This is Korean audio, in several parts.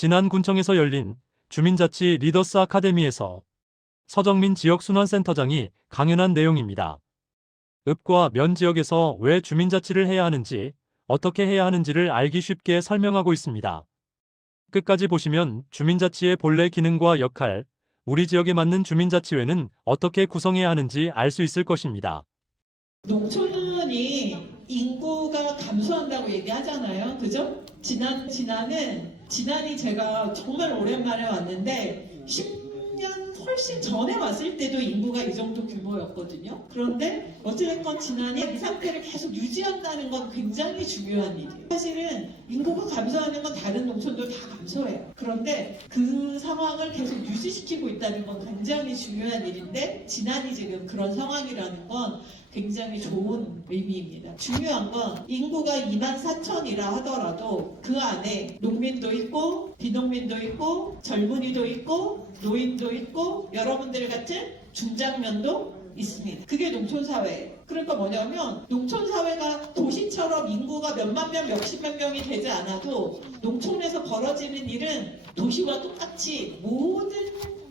지난 군청에서 열린 주민자치 리더스 아카데미에서 서정민 지역순환센터장이 강연한 내용입니다. 읍과 면 지역에서 왜 주민자치를 해야 하는지, 어떻게 해야 하는지를 알기 쉽게 설명하고 있습니다. 끝까지 보시면 주민자치의 본래 기능과 역할, 우리 지역에 맞는 주민자치회는 어떻게 구성해야 하는지 알 수 있을 것입니다. 농촌이 인구가 감소한다고 얘기하잖아요. 그죠? 지난이 제가 정말 오랜만에 왔는데 10년 훨씬 전에 왔을 때도 인구가 이 정도 규모였거든요. 그런데 어찌됐건 지난이 이 상태를 계속 유지한다는 건 굉장히 중요한 일이에요. 사실은 인구가 감소하는 건 다른 농촌도 다 감소해요. 그런데 그 상황을 계속 유지시키고 있다는 건 굉장히 중요한 일인데 지난이 지금 그런 상황이라는 건 굉장히 좋은 의미입니다. 중요한 건 인구가 24,000이라 하더라도 그 안에 농민도 있고 비농민도 있고 젊은이도 있고 노인도 있고 여러분들 같은 중장년도 있습니다. 그게 농촌사회예요. 그러니까 뭐냐면 농촌사회가 도시처럼 인구가 몇만 명, 몇십만 명이 되지 않아도 농촌에서 벌어지는 일은 도시와 똑같이 모든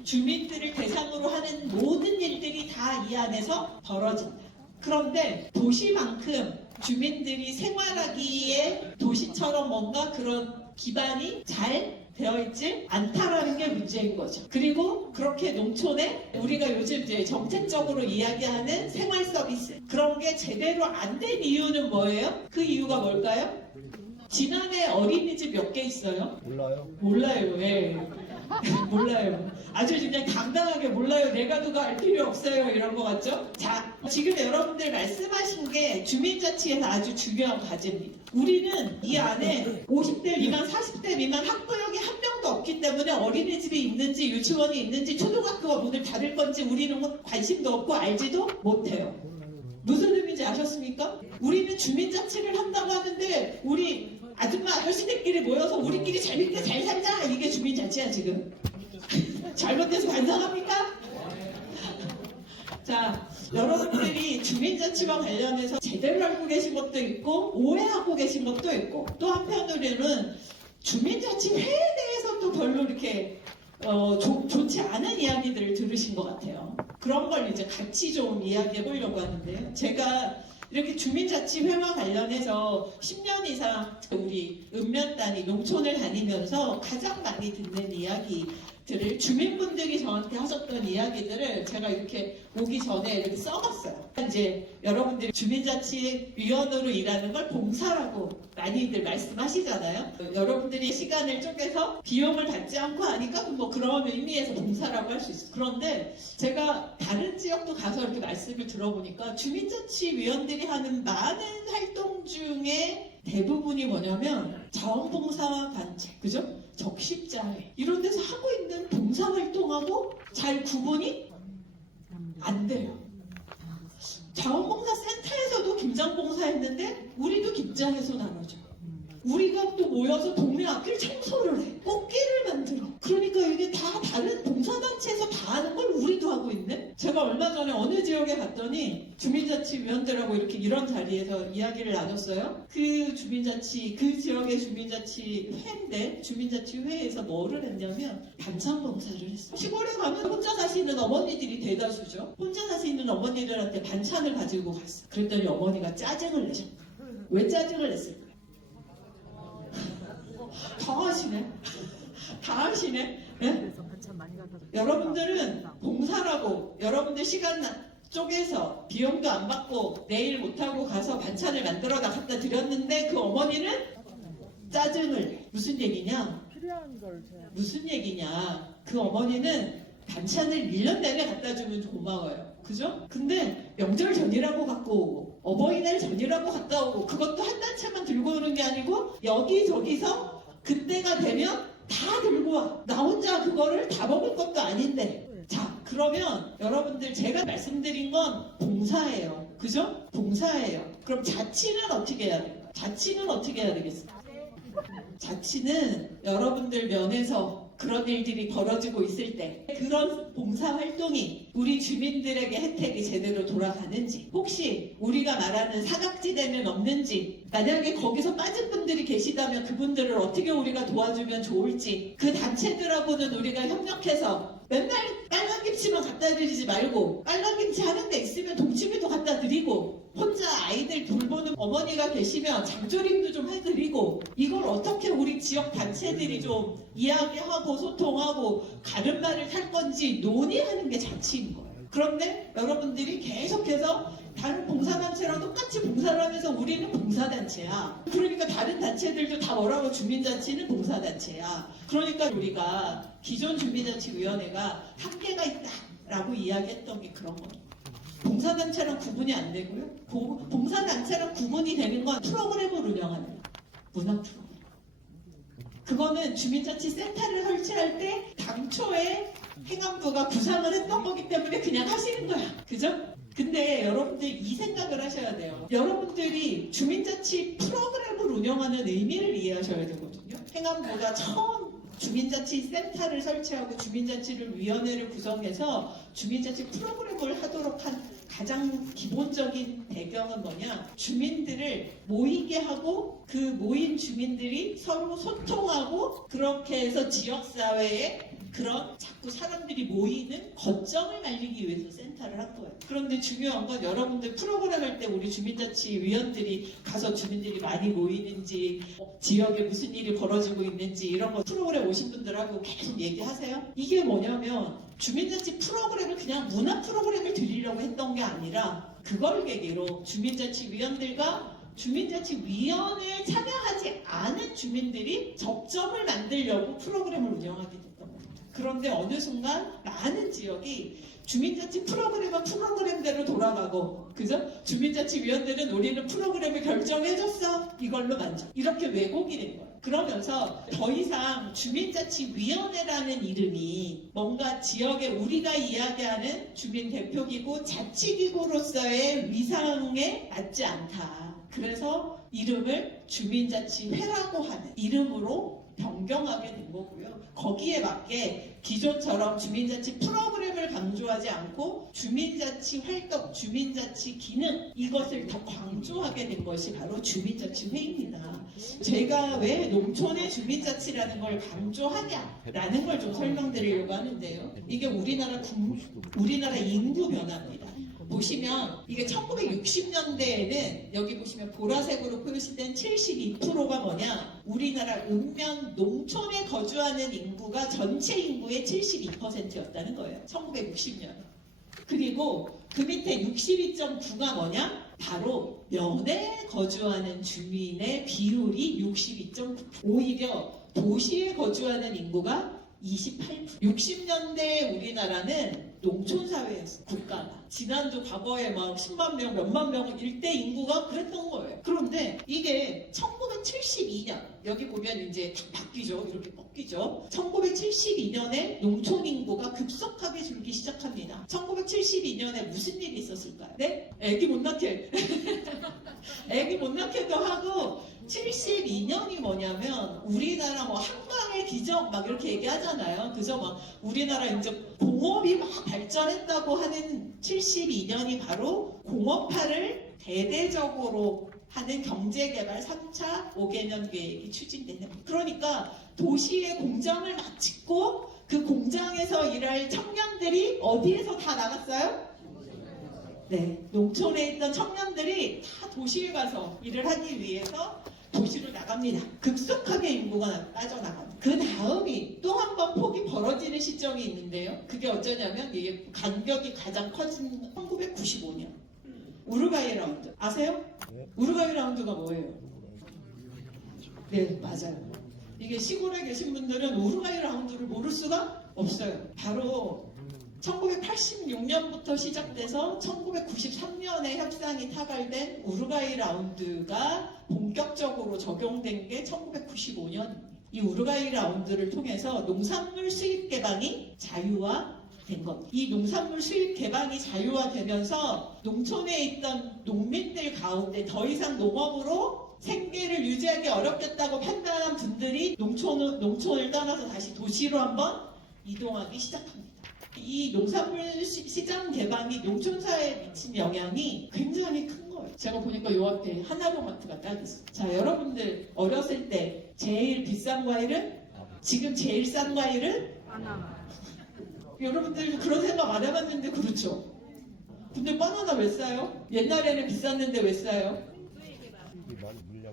주민들을 대상으로 하는 모든 일들이 다 이 안에서 벌어진다. 그런데 도시만큼 주민들이 생활하기에 도시처럼 뭔가 그런 기반이 잘 되어있지 않다라는 게 문제인 거죠. 그리고 그렇게 농촌에 우리가 요즘 이제 정책적으로 이야기하는 생활 서비스 그런 게 제대로 안 된 이유는 뭐예요? 그 이유가 뭘까요? 지난해 어린이집 몇 개 있어요? 몰라요. 왜? 몰라요. 아주 그냥 당당하게 몰라요. 내가 그거 알 필요 없어요. 이런 거 같죠? 자, 지금 여러분들 말씀하신 게 주민자치에서 아주 중요한 과제입니다. 우리는 이 안에 50대 미만, 40대 미만 학부형이 한 명도 없기 때문에 어린이집이 있는지 유치원이 있는지 초등학교가 문을 닫을 건지 우리는 관심도 없고 알지도 못해요. 무슨 의미인지 아셨습니까? 우리는 주민자치를 한다고 하는데 우리 아줌마 아저씨들끼리 모여서 우리끼리 재밌게 잘 살자 이게 주민자치야 지금. 잘못돼서 반성합니까? 자, 여러분들이 주민자치와 관련해서 제대로 알고 계신 것도 있고 오해하고 계신 것도 있고 또 한편으로는 주민자치회에 대해서 또 별로 이렇게 좋지 않은 이야기들을 들으신 것 같아요. 그런 걸 이제 같이 좀 이야기해 보려고 하는데요. 제가 이렇게 주민자치회와 관련해서 10년 이상 우리 읍면단위 농촌을 다니면서 가장 많이 듣는 이야기들을 주민분들이 저한테 하셨던 이야기들을 제가 이렇게 오기 전에 이렇게 써봤어요. 이제 여러분들이 주민자치위원으로 일하는 걸 봉사라고 많이들 말씀하시잖아요. 여러분들이 시간을 쪼개서 비용을 받지 않고 하니까 뭐 그런 의미에서 봉사라고 할 수 있어요. 그런데 제가 다른 지역도 가서 이렇게 말씀을 들어보니까 주민자치위원들이 하는 많은 활동 중에 대부분이 뭐냐면 자원봉사와 단체, 그죠? 적십자회 이런 데서 하고 있는 봉사활동하고 잘 구분이 안 돼요. 자원봉사센터에서도 김장봉사 했는데 우리도 김장에서 나눠줘. 우리가 또 모여서 동네 앞길 청소를 해. 꽃길을 만들어. 그러니까 이게 다 다른 봉사단체에서 다 하는 걸 우리도 하고 있네? 제가 얼마 전에 어느 지역에 갔더니 주민자치위원들하고 이렇게 이런 자리에서 이야기를 나눴어요. 그 지역의 주민자치회인데 주민자치회에서 뭐를 했냐면 반찬봉사를 했어요. 시골에 가면 혼자 사시는 어머니들이 대다수죠. 혼자 사시는 어머니들한테 반찬을 가지고 갔어. 그랬더니 어머니가 짜증을 내셨다. 왜 짜증을 냈을까? 당하시네. 네? 여러분들은 봉사라고 여러분들 시간 쪼개서 비용도 안 받고 내일 못하고 가서 반찬을 만들어다 갖다 드렸는데 그 어머니는 짜증을 내. 무슨 얘기냐? 무슨 얘기냐? 그 어머니는 반찬을 1년 내내 갖다 주면 고마워요. 그죠? 근데 명절 전이라고 갖고 오고 어버이날 전이라고 갖다 오고 그것도 한 단체만 들고 오는 게 아니고 여기저기서 그때가 되면 다 들고 와. 나 혼자 그거를 다 먹을 것도 아닌데. 자, 그러면 여러분들 제가 말씀드린 건 봉사예요. 그죠? 봉사예요. 그럼 자치는 어떻게 해야 돼요? 자치는 어떻게 해야 되겠어요? 자치는 여러분들 면에서 그런 일들이 벌어지고 있을 때 그런 봉사활동이 우리 주민들에게 혜택이 제대로 돌아가는지, 혹시 우리가 말하는 사각지대는 없는지, 만약에 거기서 빠진 분들이 계시다면 그분들을 어떻게 우리가 도와주면 좋을지, 그 단체들하고는 우리가 협력해서 맨날 빨간 김치만 갖다 드리지 말고 빨간 김치 하는 데 있으면 동치미도 갖다 드리고, 혼자 아이들 돌보는 어머니가 계시면 장조림도 좀 해드리고, 이걸 어떻게 우리 지역 단체들이 좀 이야기하고 소통하고 가름말을 탈 건지 논의하는 게 자치인 거예요. 그런데 여러분들이 계속해서 다른 봉사단체랑 똑같이 봉사를 하면서 우리는 봉사단체야. 그러니까 다른 단체들도 다 뭐라고, 주민자치는 봉사단체야. 그러니까 우리가 기존 주민자치위원회가 한계가 있다라고 이야기했던 게 그런 거예요. 봉사단체랑 구분이 안 되고요. 봉사단체랑 구분이 되는 건 프로그램을 운영하는 거예요. 문화 프로그램. 그거는 주민자치센터를 설치할 때 당초에 행안부가 구상을 했던 거기 때문에 그냥 하시는 거야. 그죠? 근데 여러분들 이 생각을 하셔야 돼요. 여러분들이 주민자치 프로그램을 운영하는 의미를 이해하셔야 되거든요. 행안부가 처음 주민자치센터를 설치하고 주민자치를 위원회를 구성해서 주민자치 프로그램을 하도록 한 가장 기본적인 배경은 뭐냐? 주민들을 모이게 하고 그 모인 주민들이 서로 소통하고, 그렇게 해서 지역사회에 그런 자꾸 사람들이 모이는 거점을 말리기 위해서 센터를 한 거예요. 그런데 중요한 건 여러분들 프로그램 할 때 우리 주민자치위원들이 가서 주민들이 많이 모이는지, 지역에 무슨 일이 벌어지고 있는지 이런 거 프로그램 오신 분들하고 계속 얘기하세요. 이게 뭐냐면 주민자치 프로그램을 그냥 문화 프로그램을 드리려고 했던 게 아니라, 그걸 계기로 주민자치위원들과 주민자치위원회에 참여하지 않은 주민들이 접점을 만들려고 프로그램을 운영하게 됐던 겁니다. 그런데 어느 순간 많은 지역이 주민자치 프로그램은 프로그램대로 돌아가고, 그죠? 주민자치위원들은 우리는 프로그램을 결정해줬어, 이걸로 만족, 이렇게 왜곡이 된 거예요. 그러면서 더 이상 주민자치위원회라는 이름이 뭔가 지역에 우리가 이야기하는 주민대표기구, 자치기구로서의 위상에 맞지 않다. 그래서 이름을 주민자치회라고 하는 이름으로 변경하게 된 거고요. 거기에 맞게 기존처럼 주민자치 프로그램을 강조하지 않고 주민자치 활동, 주민자치 기능, 이것을 더 강조하게 된 것이 바로 주민자치회입니다. 제가 왜 농촌의 주민자치라는 걸 강조하냐라는 걸 좀 설명드리려고 하는데요. 이게 우리나라 인구 변화입니다. 보시면 이게 1960년대에는 여기 보시면 보라색으로 표시된 72%가 뭐냐, 우리나라 읍면 농촌에 거주하는 인구가 전체 인구의 72%였다는 거예요. 1960년. 그리고 그 밑에 62.9가 뭐냐, 바로 면에 거주하는 주민의 비율이 62.9%. 오히려 도시에 거주하는 인구가 28%. 60년대 우리나라는 농촌사회였어요. 국가가. 지난주 과거에 막 10만 명, 몇만 명 일대 인구가 그랬던 거예요. 그런데 이게 1972년, 여기 보면 이제 딱 바뀌죠. 이렇게 꺾이죠. 1972년에 농촌 인구가 급속하게 줄기 시작합니다. 1972년에 무슨 일이 있었을까요? 네? 애기 못 낳게. 애기 못 낳게도 하고, 72년이 뭐냐면 우리나라 뭐 한강의 기적 막 이렇게 얘기하잖아요. 그죠? 막 우리나라 이제 공업이 막 발전했다고 하는 72년이 바로 공업화를 대대적으로 하는 경제개발 3차 5개년 계획이 추진되는 거예요. 그러니까 도시의 공장을 마치고 그 공장에서 일할 청년들이 어디에서 다 나갔어요? 네, 농촌에 있던 청년들이 다 도시에 가서 일을 하기 위해서 도시로 나갑니다. 급속하게 인구가 빠져나갑니다. 그 다음이 또 한 번 폭이 벌어지는 시점이 있는데요. 그게 어쩌냐면 이게 간격이 가장 커진 1995년 우루과이 라운드 아세요? 우루과이 라운드가 뭐예요? 네, 맞아요. 이게 시골에 계신 분들은 우루과이 라운드를 모를 수가 없어요. 바로 1986년부터 시작돼서 1993년에 협상이 타결된 우루과이 라운드가 본격적으로 적용된 게 1995년. 이 우루과이 라운드를 통해서 농산물 수입 개방이 자유화 된 겁니다. 이 농산물 수입 개방이 자유화되면서 농촌에 있던 농민들 가운데 더 이상 농업으로 생계를 유지하기 어렵겠다고 판단한 분들이 농촌을 떠나서 다시 도시로 한번 이동하기 시작합니다. 이 농산물 시장 개방이 농촌사회에 미친 영향이 굉장히 큰 거예요. 제가 보니까 요 앞에 하나로마트가 딱 있어요. 자, 여러분들 어렸을 때 제일 비싼 과일은? 지금 제일 싼 과일은? 여러분들 그런 생각 안 해봤는데 그렇죠? 근데 바나나 왜 싸요? 옛날에는 비쌌는데 왜 싸요?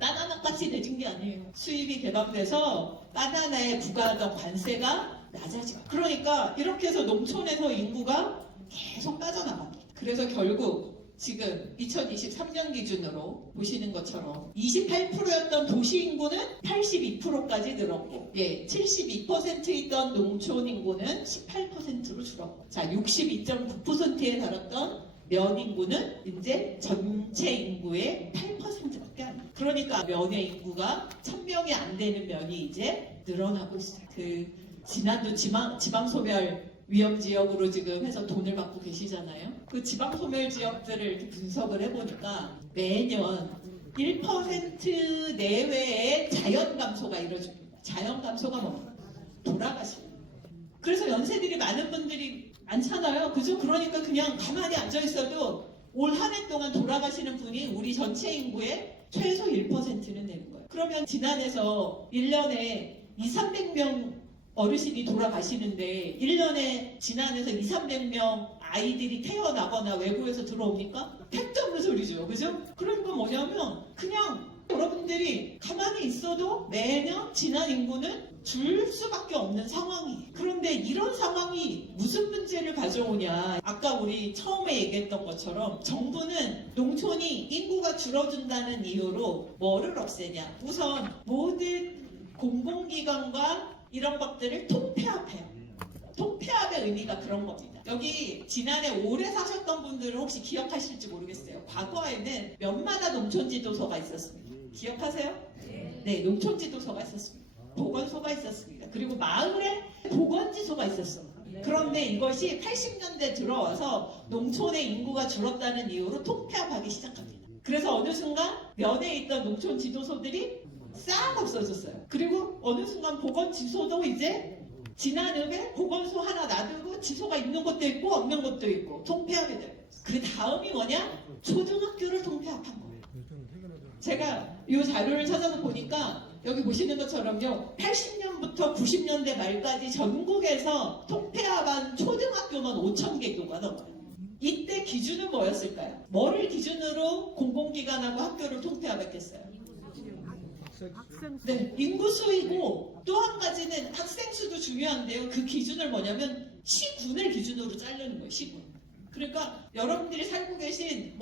바나나 값이 내린 게 아니에요. 수입이 개방돼서 바나나에 부과하던 관세가 낮아지고, 그러니까 이렇게 해서 농촌에서 인구가 계속 빠져나갑니다. 그래서 결국 지금 2023년 기준으로 보시는 것처럼 28%였던 도시 인구는 82%까지 늘었고, 72% 있던 농촌 인구는 18%로 줄었고, 자, 62.9%에 달했던 면 인구는 이제 전체 인구의 8%밖에 안 돼요. 그러니까 면의 인구가 1000명이 안 되는 면이 이제 늘어나고 있어요. 지난주 지방소멸 위험지역으로 지금 해서 돈을 받고 계시잖아요. 그 지방소멸 지역들을 이렇게 분석을 해보니까 매년 1% 내외의 자연 감소가 이루어집니다. 자연 감소가 뭡니까? 돌아가시는. 그래서 연세들이 많은 분들이 많잖아요. 그죠? 그러니까 그냥 가만히 앉아있어도 올 한 해 동안 돌아가시는 분이 우리 전체 인구의 최소 1%는 되는 거예요. 그러면 지난해서 1년에 200~300명 어르신이 돌아가시는데 1년에 지난해서 200~300명 아이들이 태어나거나 외부에서 들어옵니까? 택도 없는 소리죠. 그죠? 그러니까 뭐냐면 그냥 여러분들이 가만히 있어도 매년 지난 인구는 줄 수밖에 없는 상황이에요. 그런데 이런 상황이 무슨 문제를 가져오냐. 아까 우리 처음에 얘기했던 것처럼 정부는 농촌이 인구가 줄어든다는 이유로 뭐를 없애냐. 우선 모든 공공기관과 이런 것들을 통폐합해요. 통폐합의 의미가 그런 겁니다. 여기 지난해 오래 사셨던 분들은 혹시 기억하실지 모르겠어요. 과거에는 면마다 농촌지도서가 있었습니다. 기억하세요? 네, 농촌지도서가 있었습니다. 보건소가 있었습니다. 그리고 마을에 보건지소가 있었어요. 그런데 이것이 80년대 들어와서 농촌의 인구가 줄었다는 이유로 통폐합하기 시작합니다. 그래서 어느 순간 면에 있던 농촌 지도소들이 싹 없어졌어요. 그리고 어느 순간 보건지소도 이제 지난해 보건소 하나 놔두고 지소가 있는 것도 있고 없는 것도 있고 통폐하게 돼요. 그 다음이 뭐냐? 초등학교를 통폐합한 거예요. 제가 이 자료를 찾아서 보니까 여기 보시는 것처럼요, 80년부터 90년대 말까지 전국에서 통폐합한 초등학교만 5,000개교가 넘어요. 이때 기준은 뭐였을까요? 뭐를 기준으로 공공기관하고 학교를 통폐합했겠어요? 네, 인구수이고 또 한 가지는 학생 수도 중요한데요. 그 기준을 뭐냐면 시군을 기준으로 자르는 거예요. 시군. 그러니까 여러분들이 살고 계신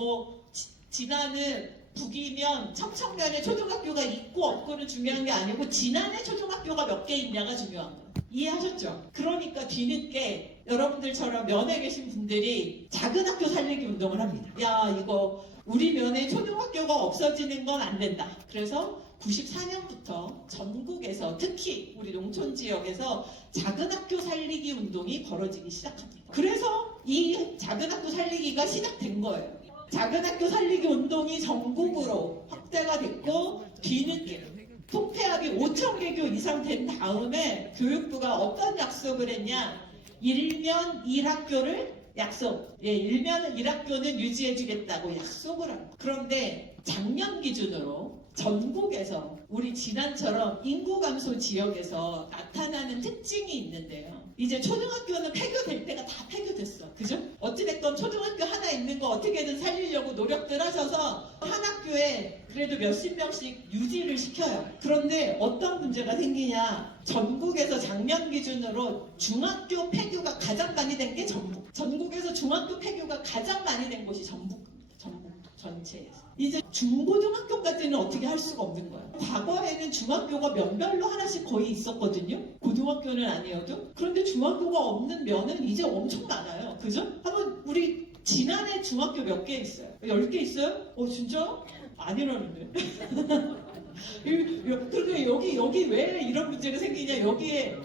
지나는 북이면 청천면에 초등학교가 있고 없고는 중요한 게 아니고 지난해 초등학교가 몇 개 있냐가 중요한 거예요. 이해하셨죠? 그러니까 뒤늦게 여러분들처럼 면에 계신 분들이 작은 학교 살리기 운동을 합니다. 야, 이거 우리 면에 초등학교가 없어지는 건 안 된다. 그래서 94년부터 전국에서 특히 우리 농촌 지역에서 작은 학교 살리기 운동이 벌어지기 시작합니다. 그래서 이 작은 학교 살리기가 시작된 거예요. 작은 학교 살리기 운동이 전국으로 확대가 됐고 뒤늦게 통폐합이 5,000개교 이상 된 다음에 교육부가 어떤 약속을 했냐. 일면 1학교를 약속. 일면 1학교는 유지해주겠다고 약속을 합니다. 그런데 작년 기준으로 전국에서 우리 지난처럼 인구 감소 지역에서 나타나는 특징이 있는데요. 이제 초등학교는 폐교될 때가 다 폐교됐어. 그죠? 어찌됐건 초등학교 하나 있는 거 어떻게든 살리려고 노력들 하셔서 한 학교에 그래도 몇십 명씩 유지를 시켜요. 그런데 어떤 문제가 생기냐. 전국에서 작년 기준으로 중학교 폐교가 가장 많이 된 게 전북. 전국에서 중학교 폐교가 가장 많이 된 곳이 전북입니다. 전북 전체에서. 이제 중고등학교까지는 어떻게 할 수가 없는 거예요. 과거에는 중학교가 면별로 하나씩 거의 있었거든요. 고등학교는 아니어도. 그런데 중학교가 없는 면은 이제 엄청 많아요. 그죠? 한번 우리 지난해 중학교 몇 개 있어요? 10개 있어요? 진짜? 아니라는데. 그리고 여기 왜 이런 문제가 생기냐. 여기에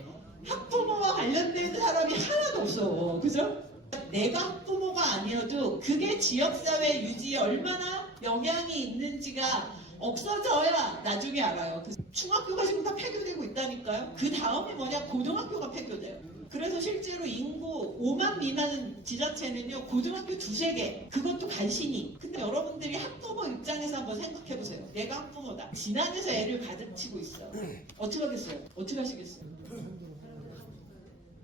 학부모와 관련된 사람이 하나도 없어. 그죠? 내가 학부모가 아니어도 그게 지역사회 유지에 얼마나 영향이 있는지가 없어져야 나중에 알아요. 중학교가 지금 다 폐교되고 있다니까요. 그 다음에 뭐냐? 고등학교가 폐교돼요. 그래서 실제로 인구 5만 미만 지자체는요, 고등학교 두세 개. 그것도 간신히. 근데 여러분들이 학부모 입장에서 한번 생각해보세요. 내가 학부모다. 지난해서 애를 가르치고 있어. 어떻게 하겠어요? 어떻게 하시겠어요?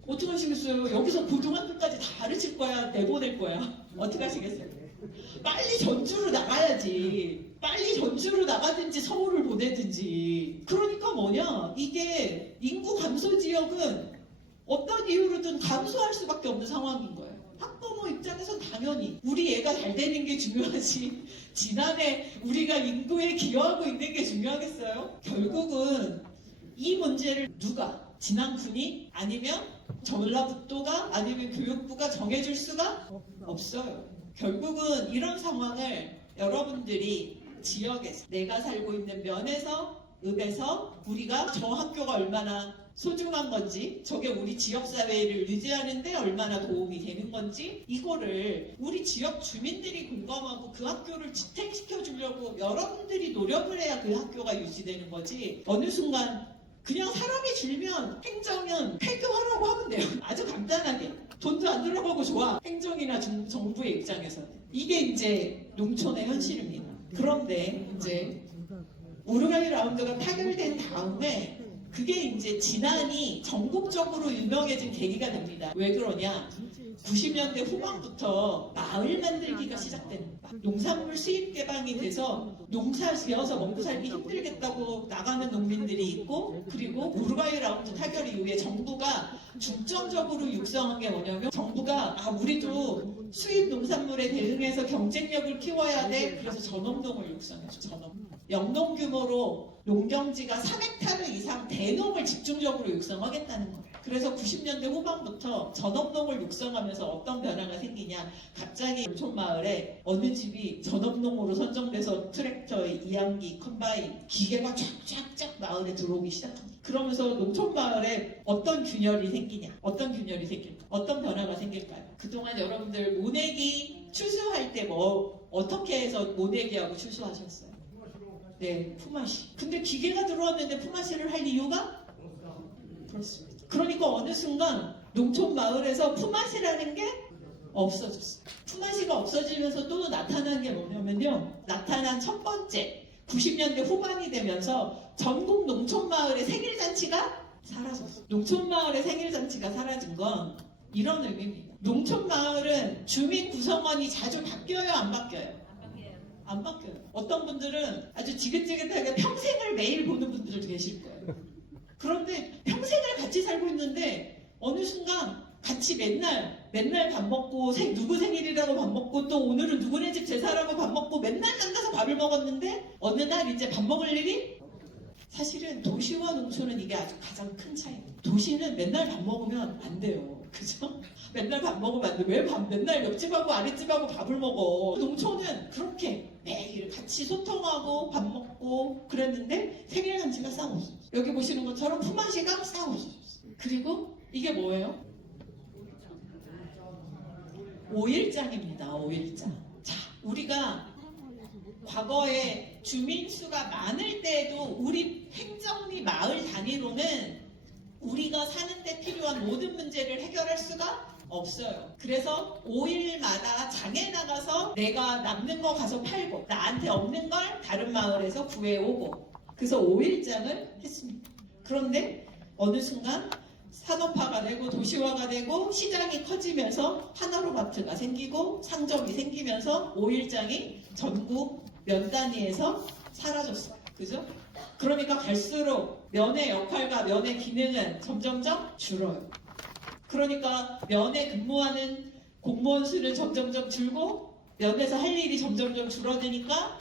어떻게 하시겠어요? 여기서 고등학교까지 다 가르칠 거야? 내보낼 거야? 어떻게 하시겠어요? 빨리 전주로 나가야지. 빨리 전주로 나가든지 서울을 보내든지. 그러니까 뭐냐? 이게 인구 감소 지역은 어떤 이유로든 감소할 수밖에 없는 상황인 거예요. 학부모 입장에선 당연히 우리 애가 잘 되는 게 중요하지. 지난해 우리가 인구에 기여하고 있는 게 중요하겠어요? 결국은 이 문제를 누가? 진앙군이? 아니면 전라북도가? 아니면 교육부가 정해줄 수가 없어요. 결국은 이런 상황을 여러분들이 지역에서 내가 살고 있는 면에서 읍에서 우리가 저 학교가 얼마나 소중한 건지, 저게 우리 지역사회를 유지하는데 얼마나 도움이 되는 건지, 이거를 우리 지역 주민들이 공감하고 그 학교를 지탱시켜 주려고 여러분들이 노력을 해야 그 학교가 유지되는 거지. 어느 순간 그냥 사람이 줄면 행정은 폐교하라고 하면 돼요. 아주 간단하게. 돈도 안 들어가고 좋아. 행정이나 정부의 입장에서는. 이게 이제 농촌의 현실입니다. 그런데 이제 우루과이 라운드가 타결된 다음에 그게 이제 진안이 전국적으로 유명해진 계기가 됩니다. 왜 그러냐? 90년대 후반부터 마을 만들기가 시작됩니다. 농산물 수입 개방이 돼서 농사 지어서 먹고 살기 힘들겠다고 나가는 농민들이 있고, 그리고 우루과이 라운드 타결 이후에 정부가 중점적으로 육성한 게 뭐냐면, 정부가 우리도 수입 농산물에 대응해서 경쟁력을 키워야 돼. 그래서 전업농을 육성했죠. 전업농. 영농 규모로 농경지가 3헥타르 이상 대농을 집중적으로 육성하겠다는 거예요. 그래서 90년대 후반부터 전업농을 육성하면서 어떤 변화가 생기냐. 갑자기 농촌마을에 어느 집이 전업농으로 선정돼서 트랙터, 이양기, 컴바인, 기계가 쫙쫙쫙 마을에 들어오기 시작합니다. 그러면서 농촌마을에 어떤 균열이 생기냐. 어떤 균열이 생길까. 어떤 변화가 생길까요? 그동안 여러분들 모내기 추수할 때 뭐 어떻게 해서 모내기하고 추수하셨어요? 네, 품앗이. 근데 기계가 들어왔는데 품앗이를 할 이유가? 그렇습니다. 그러니까 어느 순간 농촌 마을에서 품앗이라는 게 없어졌어요. 품앗이가 없어지면서 또 나타난 게 뭐냐면요. 나타난 첫 번째, 90년대 후반이 되면서 전국 농촌 마을의 생일잔치가 사라졌어요. 농촌 마을의 생일잔치가 사라진 건 이런 의미입니다. 농촌 마을은 주민 구성원이 자주 바뀌어요, 안 바뀌어요? 안 바뀌어요. 어떤 분들은 아주 지긋지긋하게 평생을 매일 보는 분들도 계실 거예요. 그런데 평생을 같이 살고 있는데 어느 순간 같이 맨날 밥 먹고 누구 생일이라고 밥 먹고 또 오늘은 누구네 집 제사라고 밥 먹고 맨날 만나서 밥을 먹었는데 어느 날 이제 밥 먹을 일이? 사실은 도시와 농촌은 이게 아주 가장 큰 차이입니다. 도시는 맨날 밥 먹으면 안 돼요. 그죠? 맨날 밥 먹으면 안 돼. 왜 맨날 옆집하고 아랫집하고 밥을 먹어? 농촌은 그렇게 매일 같이 소통하고 밥 먹고 그랬는데 생일잔치가 싹 없어졌어요. 여기 보시는 것처럼 품앗이가 싹 없어졌어요. 그리고 이게 뭐예요? 5일장입니다. 5일장. 자, 우리가 과거에 주민 수가 많을 때에도 우리 행정리 마을 단위로는 우리가 사는데 필요한 모든 문제를 해결할 수가 없어요. 그래서 5일마다 장에 나가서 내가 남는 거 가서 팔고 나한테 없는 걸 다른 마을에서 구해오고, 그래서 5일장을 했습니다. 그런데 어느 순간 산업화가 되고 도시화가 되고 시장이 커지면서 하나로마트가 생기고 상점이 생기면서 5일장이 전국 면 단위에서 사라졌어요. 그죠? 그러니까 갈수록 면의 역할과 면의 기능은 점점점 줄어요. 그러니까 면에 근무하는 공무원 수는 점점점 줄고 면에서 할 일이 점점점 줄어드니까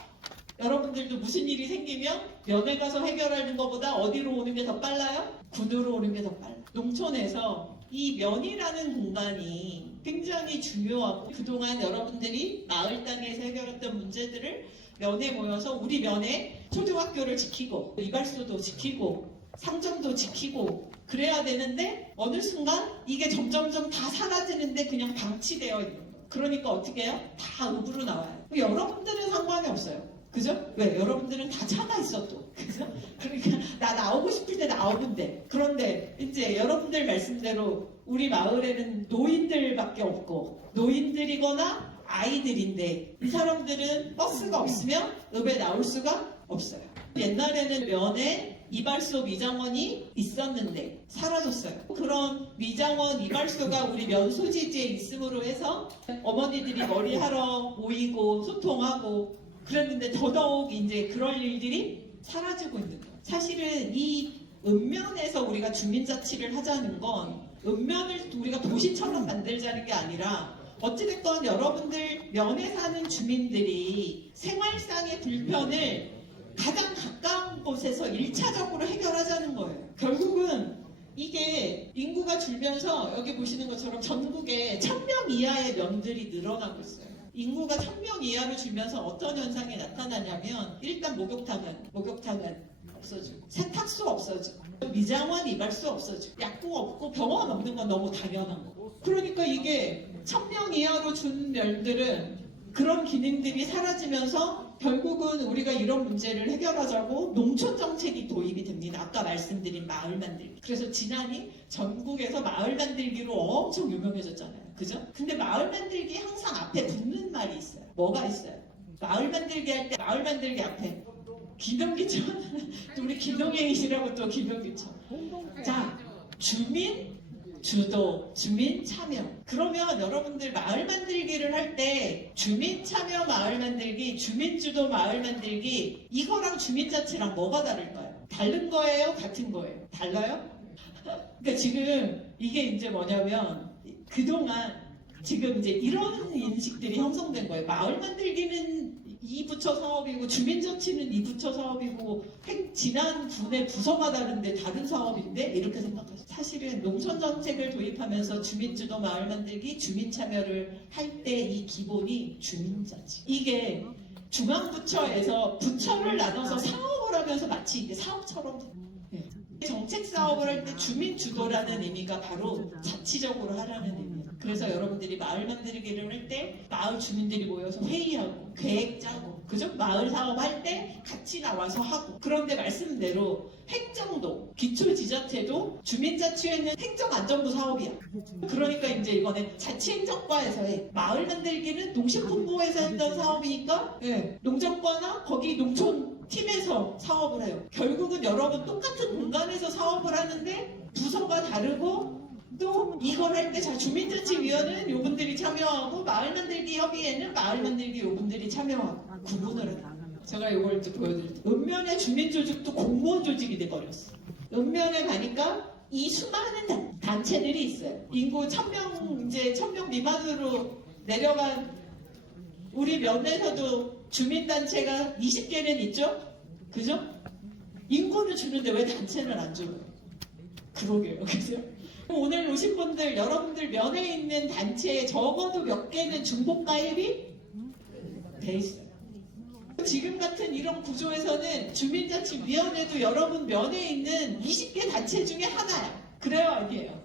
여러분들도 무슨 일이 생기면 면에 가서 해결하는 것보다 어디로 오는 게 더 빨라요? 군으로 오는 게 더 빨라요. 농촌에서 이 면이라는 공간이 굉장히 중요하고 그동안 여러분들이 마을 단위에서 해결했던 문제들을 면에 모여서 우리 면에 초등학교를 지키고 이발소도 지키고 상점도 지키고 그래야 되는데 어느 순간 이게 점점점 다 사라지는데 그냥 방치되어 있는 거예요. 그러니까 어떻게 해요? 다 읍으로 나와요. 여러분들은 상관이 없어요. 그죠? 왜? 여러분들은 다 차가 있어 또. 그죠? 그러니까 나 나오고 싶을 때 나오면 돼. 그런데 이제 여러분들 말씀대로 우리 마을에는 노인들밖에 없고 노인들이거나 아이들인데 이 사람들은 버스가 없으면 읍에 나올 수가 없어요. 옛날에는 면에 이발소 미장원이 있었는데 사라졌어요. 그런 미장원 이발소가 우리 면소지지에 있음으로 해서 어머니들이 머리하러 모이고 소통하고 그랬는데 더더욱 이제 그럴 일들이 사라지고 있는 거예요. 사실은 이 읍면에서 우리가 주민자치를 하자는 건 읍면을 우리가 도시처럼 만들자는 게 아니라 어찌됐건 여러분들 면에 사는 주민들이 생활상의 불편을 가장 가까운 곳에서 1차적으로 해결하자는 거예요. 결국은 이게 인구가 줄면서 여기 보시는 것처럼 전국에 1000명 이하의 면들이 늘어나고 있어요. 인구가 1000명 이하로 줄면서 어떤 현상이 나타나냐면 일단 목욕탕은 없어지고 세탁소 없어지고 미장원 이발소 없어지고 약국 없고 병원 없는 건 너무 당연한 거고 그러니까 이게 1000명 이하로 준 면들은 그런 기능들이 사라지면서 결국은 우리가 이런 문제를 해결하자고 농촌 정책이 도입이 됩니다. 아까 말씀드린 마을 만들기. 그래서 지난이 전국에서 마을 만들기로 엄청 유명해졌잖아요. 그죠? 근데 마을 만들기 항상 앞에 붙는 말이 있어요. 뭐가 있어요? 마을 만들기 할 때 마을 만들기 앞에 기농기촌 우리 기농행이시라고 또 기농기촌. 자, 주민 주도, 주민 참여. 그러면 여러분들 마을 만들기를 할 때 주민 참여 마을 만들기, 주민 주도 마을 만들기 이거랑 주민자치랑 뭐가 다를까요? 다른 거예요? 같은 거예요? 달라요? 그러니까 지금 이게 이제 뭐냐면 그동안 지금 이제 이런 인식들이 형성된 거예요. 마을 만들기는 이 부처 사업이고 주민자치는 이 부처 사업이고 지난 군의 부서가 다른데 다른 사업인데 이렇게 생각하죠. 사실은 농촌 정책을 도입하면서 주민주도 마을 만들기, 주민 참여를 할 때 이 기본이 주민자치. 이게 중앙부처에서 부처를 나눠서 사업을 하면서 마치 이게 사업처럼 정책 사업을 할 때 주민 주도라는 의미가 바로 자치적으로 하라는 의미예요. 그래서 여러분들이 마을 만들기를 할 때 마을 주민들이 모여서 회의하고 계획 짜고 그죠? 마을 사업할 때 같이 나와서 하고 그런데 말씀대로 행정도 기초지자체도 주민자치에는 행정안전부 사업이야. 그러니까 이제 이거는 자치행정과에서 해. 마을 만들기는 농식품부에서 했던 사업이니까 농정과나 거기 농촌 팀에서 사업을 해요. 결국은 여러분 똑같은 공간에서 사업을 하는데 부서가 다르고 또 이걸 할 때 주민자치위원회는 요분들이 참여하고 마을 만들기 협의회는 마을 만들기 요분들이 참여하고 구분을 해요. 제가 이걸 또 보여드릴게요. 읍면의 주민조직도 공무원 조직이 돼버렸어. 읍면에 가니까 이 수많은 단체들이 있어요. 인구 1000명 이제 1000명 미만으로 내려간 우리 면에서도 주민단체가 20개는 있죠? 그죠? 인구는 주는데 왜 단체는 안 줘요? 그러게요. 그죠? 오늘 오신 분들, 여러분들 면에 있는 단체에 적어도 몇 개는 중복가입이 돼 있어요. 지금 같은 이런 구조에서는 주민자치위원회도 여러분 면에 있는 20개 단체 중에 하나야. 그래요? 아니에요?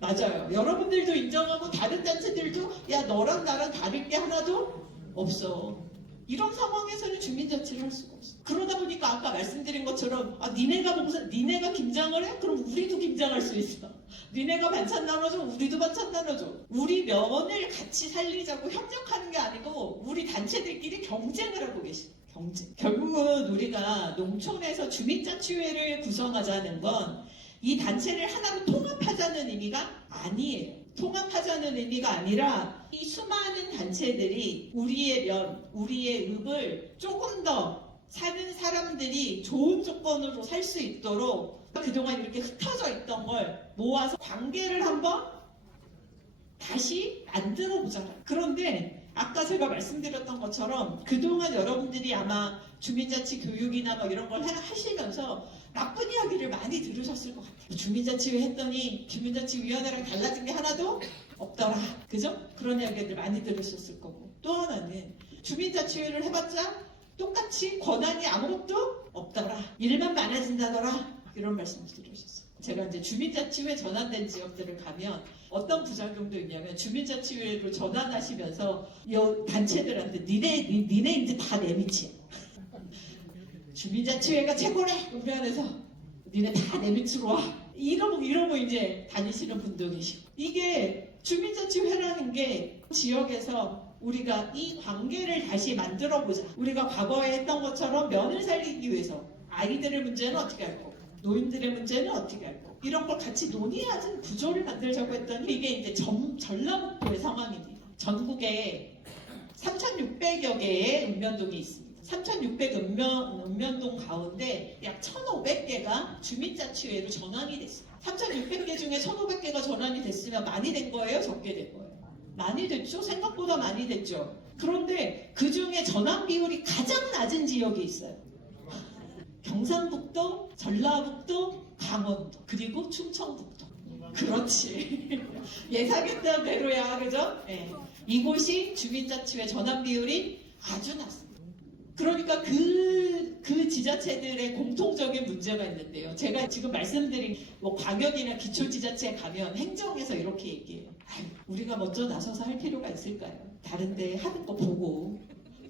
맞아요. 여러분들도 인정하고 다른 단체들도 야 너랑 나랑 다를 게 하나도 없어. 이런 상황에서는 주민자치를 할 수가 없어. 그러다 보니까 아까 말씀드린 것처럼 니네가 김장을 해? 그럼 우리도 김장할 수 있어. 니네가 반찬 나눠줘? 우리도 반찬 나눠줘. 우리 면을 같이 살리자고 협력하는 게 아니고 우리 단체들끼리 경쟁을 하고 계시. 경쟁. 결국은 우리가 농촌에서 주민자치회를 구성하자는 건 이 단체를 하나로 통합하자는 의미가 아니에요. 통합하자는 의미가 아니라 이 수많은 단체들이 우리의 면, 우리의 읍을 조금 더 사는 사람들이 좋은 조건으로 살 수 있도록 그동안 이렇게 흩어져 있던 걸 모아서 관계를 한번 다시 만들어 보잖아요. 그런데 아까 제가 말씀드렸던 것처럼 그동안 여러분들이 아마 주민자치 교육이나 막 이런 걸 하시면서 나쁜 이야기를 많이 들으셨을 것 같아요. 주민자치회 했더니 주민자치위원회랑 달라진 게 하나도 없더라. 그죠? 그런 이야기들 많이 들으셨을 거고. 또 하나는 주민자치회를 해봤자 똑같이 권한이 아무것도 없더라. 일만 많아진다더라. 이런 말씀을 드리셨어요. 제가 이제 주민자치회 전환된 지역들을 가면 어떤 부작용도 있냐면 주민자치회로 전환하시면서 이 단체들한테 니네 이제 다 내 밑이야. 주민자치회가 최고래! 그러면서 니네 다 내 밑으로 와. 이러고 이제 다니시는 분도 계시고. 이게 주민자치회라는 게 지역에서 우리가 이 관계를 다시 만들어보자. 우리가 과거에 했던 것처럼 면을 살리기 위해서 아이들의 문제는 어떻게 할 거고 노인들의 문제는 어떻게 할 거고 이런 걸 같이 논의하는 구조를 만들자고 했더니 이게 이제 전라북도의 상황입니다. 전국에 3,600여 개의 읍면동이 있습니다. 3,600 읍면동 가운데 약 1,500개가 주민자치회로 전환이 됐습니다. 3,600개 중에 1,500개가 전환이 됐으면 많이 된 거예요? 적게 된 거예요? 많이 됐죠? 생각보다 많이 됐죠? 그런데 그 중에 전환 비율이 가장 낮은 지역이 있어요. 경상북도, 전라북도, 강원도, 그리고 충청북도. 그렇지. 예상했던 대로야, 그죠? 네. 이곳이 주민자치회 전환 비율이 아주 낮습니다. 그러니까 그 지자체들의 공통적인 문제가 있는데요. 제가 지금 말씀드린 뭐 광역이나 기초지자체에 가면 행정에서 이렇게 얘기해요. 우리가 먼저 나서서 할 필요가 있을까요? 다른데 하는 거 보고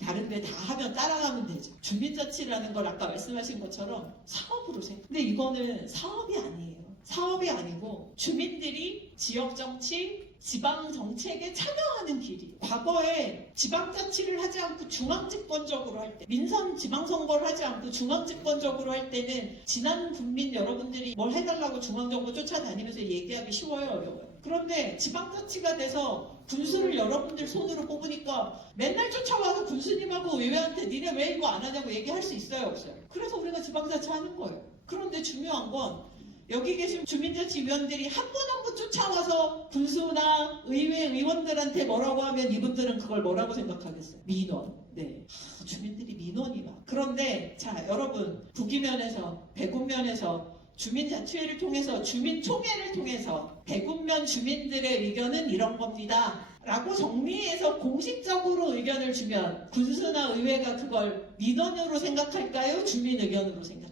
다른데 다 하면 따라가면 되죠. 주민자치라는 걸 아까 말씀하신 것처럼 사업으로 생각. 근데 이거는 사업이 아니에요. 사업이 아니고 주민들이 지역정치, 지방정책에 참여하는 길이. 과거에 지방자치를 하지 않고 중앙집권적으로 할 때, 민선 지방선거를 하지 않고 중앙집권적으로 할 때는 지난 국민 여러분들이 뭘 해달라고 중앙정부 쫓아다니면서 얘기하기 쉬워요, 어려워요? 그런데 지방자치가 돼서 군수를 여러분들 손으로 뽑으니까 맨날 쫓아와서 군수님하고 의회한테 니네 왜 이거 안 하냐고 얘기할 수 있어요, 없어요? 그래서 우리가 지방자치 하는 거예요. 그런데 중요한 건 여기 계신 주민자치위원들이 한 분 한 분 쫓아와서 군수나 의회 의원들한테 뭐라고 하면 이분들은 그걸 뭐라고 생각하겠어요? 민원. 네. 주민들이 민원이다. 그런데 자 여러분 북이면에서 백운면에서 주민자치회를 통해서 주민총회를 통해서 백운면 주민들의 의견은 이런 겁니다. 라고 정리해서 공식적으로 의견을 주면 군수나 의회가 그걸 민원으로 생각할까요? 주민 의견으로 생각할까요?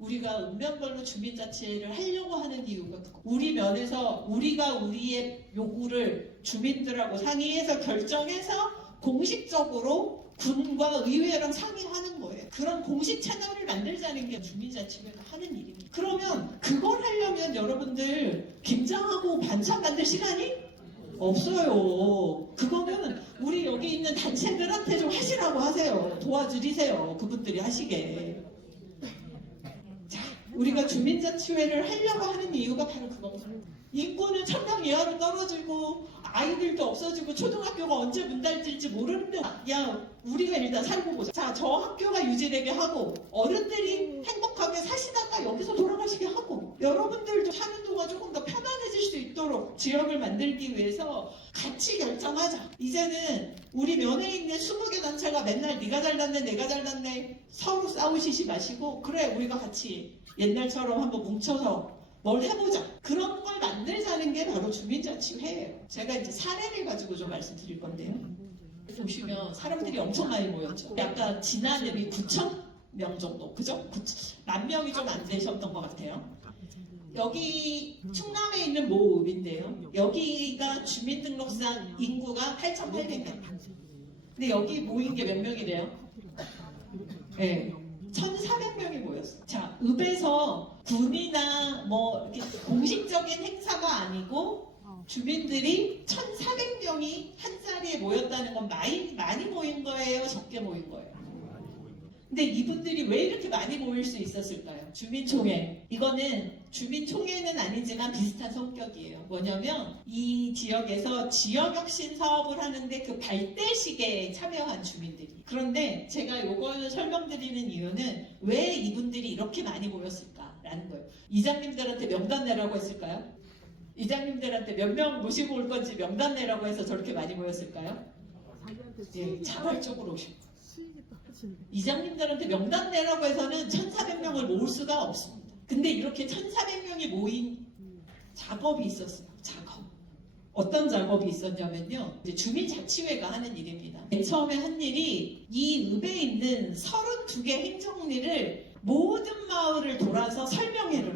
우리가 읍면별로 주민자치를 하려고 하는 이유가 우리 면에서 우리가 우리의 요구를 주민들하고 상의해서 결정해서 공식적으로 군과 의회랑 상의하는 거예요. 그런 공식 채널을 만들자는 게 주민자치회가 하는 일입니다. 그러면 그걸 하려면 여러분들 김장하고 반찬 만들 시간이 없어요. 그거는 우리 여기 있는 단체들한테 좀 하시라고 하세요. 도와주세요. 그분들이 하시게. 우리가 주민자치회를 하려고 하는 이유가 바로 그겁니다. 인구는 1,000명 이하로 떨어지고 아이들도 없어지고 초등학교가 언제 문 닫을지 모르는데 야 우리가 일단 살고 보자. 자, 저 학교가 유지되게 하고 어른들이 행복하게 사시다가 여기서 돌아가시게 하고 여러분들도 사는 동안 조금 더 편안해질 수 있도록 지역을 만들기 위해서 같이 결정하자. 이제는 우리 면에 있는 20개 단체가 맨날 네가 잘났네 내가 잘났네 서로 싸우시지 마시고 그래 우리가 같이 옛날처럼 한번 뭉쳐서 뭘 해보자. 그런 걸 만들자는 게 바로 주민자치회예요. 제가 이제 사례를 가지고 좀 말씀드릴 건데요. 보시면 사람들이 엄청 많이 모였죠. 약간 지난 대비 9,000명 정도, 그죠? 10,000명이 좀 안 되셨던 것 같아요. 여기 충남에 있는 모 읍인데요. 여기가 주민등록상 인구가 8,800명. 근데 여기 모인 게 몇 명이래요? 네. 1,400명이 모였어요. 자, 읍에서 군이나 뭐 이렇게 공식적인 행사가 아니고 주민들이 1,400명이 한 자리에 모였다는 건 많이 모인 거예요? 적게 모인 거예요? 근데 이분들이 왜 이렇게 많이 모일 수 있었을까요? 주민총회. 이거는 주민총회는 아니지만 비슷한 성격이에요. 뭐냐면 이 지역에서 지역혁신 사업을 하는데 그 발대식에 참여한 주민들이. 그런데 제가 이걸 설명드리는 이유는 왜 이분들이 이렇게 많이 모였을까라는 거예요. 이장님들한테 명단 내라고 했을까요? 이장님들한테 몇 명 모시고 올 건지 명단 내라고 해서 저렇게 많이 모였을까요? 예, 자발적으로 오시고. 이장님들한테 명단 내라고 해서는 1,400명을 모을 수가 없습니다. 근데 이렇게 1,400명이 모인 작업이 있었어요. 작업. 어떤 작업이 있었냐면요. 이제 주민자치회가 하는 일입니다. 맨 처음에 한 일이 이 읍에 있는 32개 행정리를 모든 마을을 돌아서 설명회를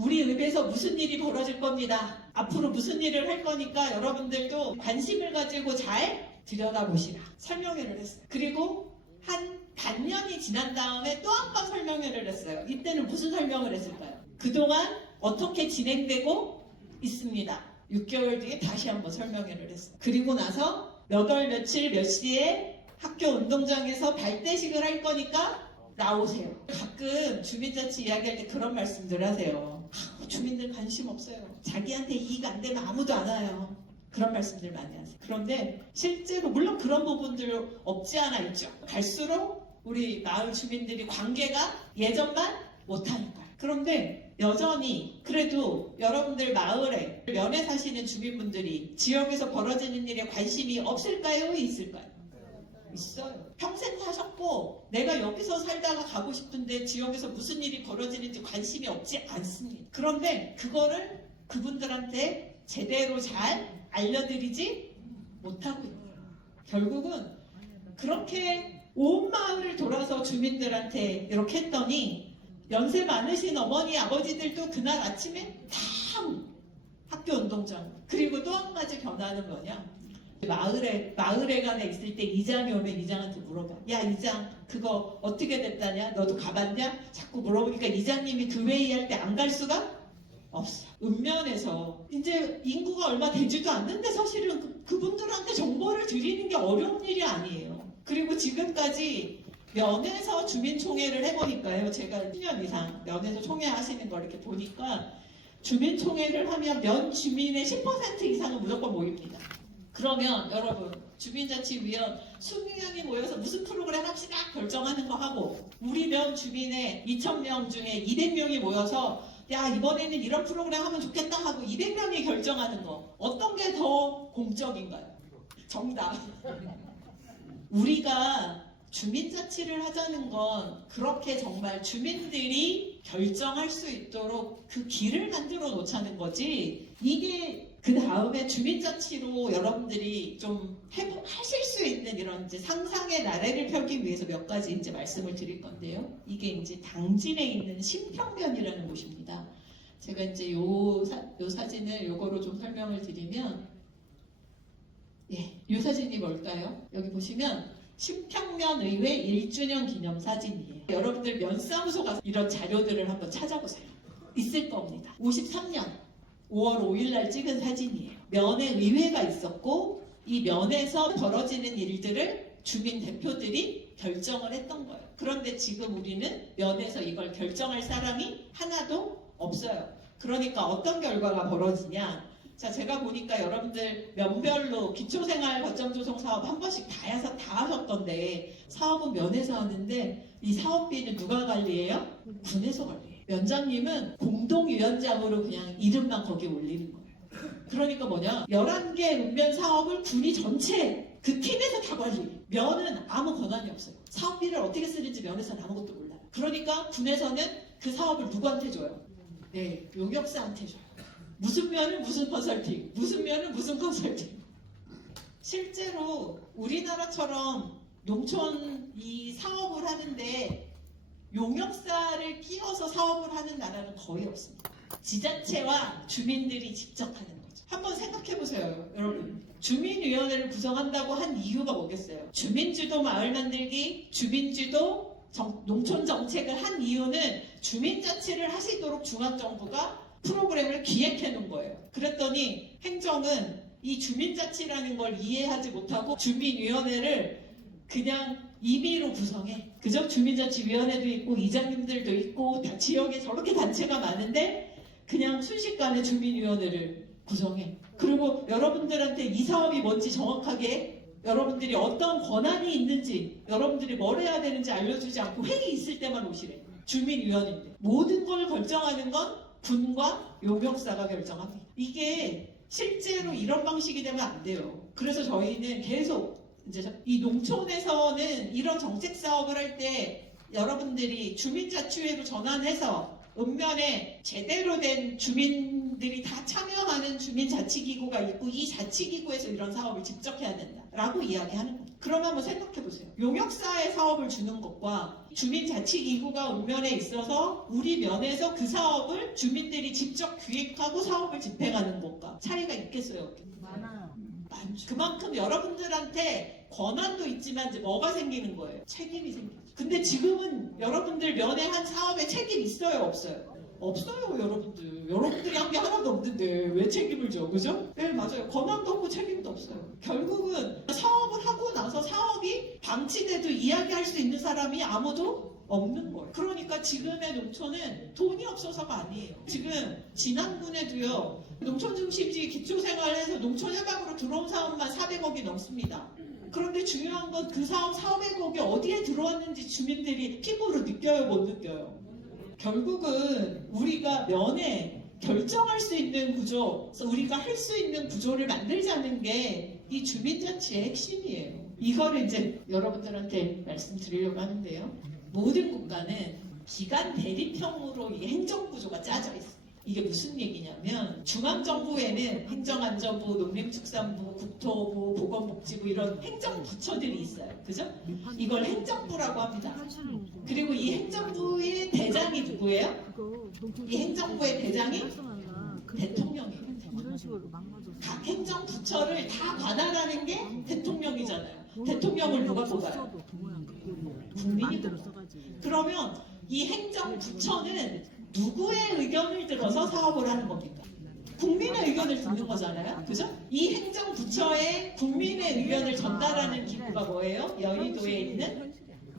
우리 읍에서 무슨 일이 벌어질 겁니다. 앞으로 무슨 일을 할 거니까 여러분들도 관심을 가지고 잘 들여다보시라. 설명회를 했어요. 그리고 한 반년이 지난 다음에 또 한 번 설명회를 했어요. 이때는 무슨 설명을 했을까요? 그동안 어떻게 진행되고 있습니다. 6개월 뒤에 다시 한번 설명회를 했어요. 그리고 나서 몇 월 며칠 몇 시에 학교 운동장에서 발대식을 할 거니까 나오세요. 가끔 주민자치 이야기할 때 그런 말씀들 하세요. 주민들 관심 없어요. 자기한테 이익 안 되면 아무도 안 와요. 그런 말씀들 많이 하세요. 그런데 실제로 물론 그런 부분들 없지 않아 있죠. 갈수록 우리 마을 주민들이 관계가 예전만 못하니까요. 그런데 여전히 그래도 여러분들 마을에 면에 사시는 주민분들이 지역에서 벌어지는 일에 관심이 없을까요? 있을까요? 있어요. 평생 사셨고 내가 여기서 살다가 가고 싶은데 지역에서 무슨 일이 벌어지는지 관심이 없지 않습니다. 그런데 그거를 그분들한테 제대로 잘 알려드리지 못하고 있어요. 결국은 그렇게 온 마을을 돌아서 주민들한테 이렇게 했더니 연세 많으신 어머니 아버지들도 그날 아침에 다 학교 운동장. 그리고 또 한 가지 변화는 뭐냐? 마을회관에 있을 때 이장이 오면 이장한테 물어봐. 야, 이장, 그거 어떻게 됐다냐? 너도 가봤냐? 자꾸 물어보니까 이장님이 그 회의할 때 안 갈 수가 없어. 읍면에서 이제 인구가 얼마 되지도 않는데 사실은 그분들한테 정보를 드리는 게 어려운 일이 아니에요. 그리고 지금까지 면에서 주민총회를 해보니까요. 제가 10년 이상 면에서 총회 하시는 걸 이렇게 보니까 주민총회를 하면 면 주민의 10% 이상은 무조건 모입니다. 그러면 여러분 주민자치위원 20명이 모여서 무슨 프로그램 합시다 결정하는 거 하고 우리 면 주민의 2,000명 중에 200명이 모여서 야 이번에는 이런 프로그램 하면 좋겠다 하고 200명이 결정하는 거 어떤 게 더 공적인가요? 정답. 우리가 주민자치를 하자는 건 그렇게 정말 주민들이 결정할 수 있도록 그 길을 만들어 놓자는 거지 이게 그 다음에 주민자치로 여러분들이 좀 하실 수 있는 이런 이제 상상의 나래를 펴기 위해서 몇 가지 이제 말씀을 드릴 건데요. 이게 이제 당진에 있는 신평면이라는 곳입니다. 제가 이제 요 사진을 요거로 좀 설명을 드리면 요 사진이 뭘까요? 여기 보시면 신평면 의회 1주년 기념 사진이에요. 여러분들 면사무소 가서 이런 자료들을 한번 찾아보세요. 있을 겁니다. 53년 5월 5일 날 찍은 사진이에요. 면에 의회가 있었고 이 면에서 벌어지는 일들을 주민 대표들이 결정을 했던 거예요. 그런데 지금 우리는 면에서 이걸 결정할 사람이 하나도 없어요. 그러니까 어떤 결과가 벌어지냐? 자, 제가 보니까 여러분들 면별로 기초생활 거점 조성 사업 한 번씩 다 하셨던데 사업은 면에서 하는데 이 사업비는 누가 관리해요? 군에서 관리해요. 면장님은 공동위원장으로 그냥 이름만 거기에 올리는 거예요. 그러니까 뭐냐? 11개 읍면 사업을 군이 전체 그 팀에서 다 관리해요. 면은 아무 권한이 없어요. 사업비를 어떻게 쓰는지 면에서는 아무것도 몰라요. 그러니까 군에서는 그 사업을 누구한테 줘요? 네, 용역사한테 줘요. 무슨 면은 무슨 컨설팅, 무슨 면은 무슨 컨설팅. 실제로 우리나라처럼 농촌 이 사업을 하는데 용역사를 끼워서 사업을 하는 나라는 거의 없습니다. 지자체와 주민들이 직접 하는 거죠. 한번 생각해 보세요, 여러분. 주민위원회를 구성한다고 한 이유가 뭐겠어요? 주민주도 마을 만들기, 주민주도 농촌 정책을 한 이유는 주민자치를 하시도록 중앙정부가 프로그램을 기획해 놓은 거예요. 그랬더니 행정은 이 주민자치라는 걸 이해하지 못하고 주민위원회를 그냥 임의로 구성해. 그저 주민자치위원회도 있고 이장님들도 있고 다 지역에 저렇게 단체가 많은데 그냥 순식간에 주민위원회를 구성해. 그리고 여러분들한테 이 사업이 뭔지 정확하게 여러분들이 어떤 권한이 있는지 여러분들이 뭘 해야 되는지 알려주지 않고 회의 있을 때만 오시래. 주민위원회인데 모든 걸 결정하는 건 군과 용역사가 결정합니다. 이게 실제로 이런 방식이 되면 안 돼요. 그래서 저희는 계속 이제 이 농촌에서는 이런 정책 사업을 할 때 여러분들이 주민자치회로 전환해서 읍면에 제대로 된 주민들이 다 참여하는 주민자치기구가 있고 이 자치기구에서 이런 사업을 직접 해야 된다라고 이야기하는 겁니다. 그러면 한번 생각해 보세요. 용역사에 사업을 주는 것과 주민자치기구가 읍면에 있어서 우리 면에서 그 사업을 주민들이 직접 기획하고 사업을 집행하는 것과 차이가 있겠어요? 많아요. 많죠. 그만큼 여러분들한테 권한도 있지만 이제 뭐가 생기는 거예요? 책임이 생기죠. 근데 지금은 여러분들 면에 한 사업에 책임 있어요? 없어요? 없어요, 여러분들. 여러분들이 한 게 하나도 없는데 왜 책임을 져, 그죠? 네, 맞아요. 권한도 없고 책임도 없어요. 결국은 사업을 하고 나서 사업이 방치돼도 이야기할 수 있는 사람이 아무도 없는 거예요. 그러니까 지금의 농촌은 돈이 없어서가 아니에요. 지금 진안군에도요, 농촌 중심지 기초생활에서 농촌 해방으로 들어온 사업만 400억이 넘습니다. 그런데 중요한 건 그 사업 400억이 어디에 들어왔는지 주민들이 피부로 느껴요, 못 느껴요? 결국은 우리가 면에 결정할 수 있는 구조, 우리가 할 수 있는 구조를 만들자는 게 이 주민자치의 핵심이에요. 이거를 이제 여러분들한테 말씀드리려고 하는데요. 모든 국가는 기관 대립형으로 이 행정구조가 짜져 있어요. 이게 무슨 얘기냐면 중앙정부에는 행정안전부, 농림축산부, 국토부, 보건복지부 이런 행정부처들이 있어요. 그죠? 이걸 행정부라고 합니다. 그리고 이 행정부의 대장이 누구예요? 이 행정부의 대장이 대통령이에요. 이런 식으로 망가졌어. 각 행정부처를 다 관할하는 게 대통령이잖아요. 대통령을 누가 뽑아요? 국민이 마음대로 뽑아요. 써가지고. 그러면 이 행정부처는 누구의 의견을 들어서 사업을 하는 겁니까? 국민의 의견을 듣는 거잖아요. 그죠? 이 행정부처에 국민의 의견을 전달하는 기구가 뭐예요? 여의도에 있는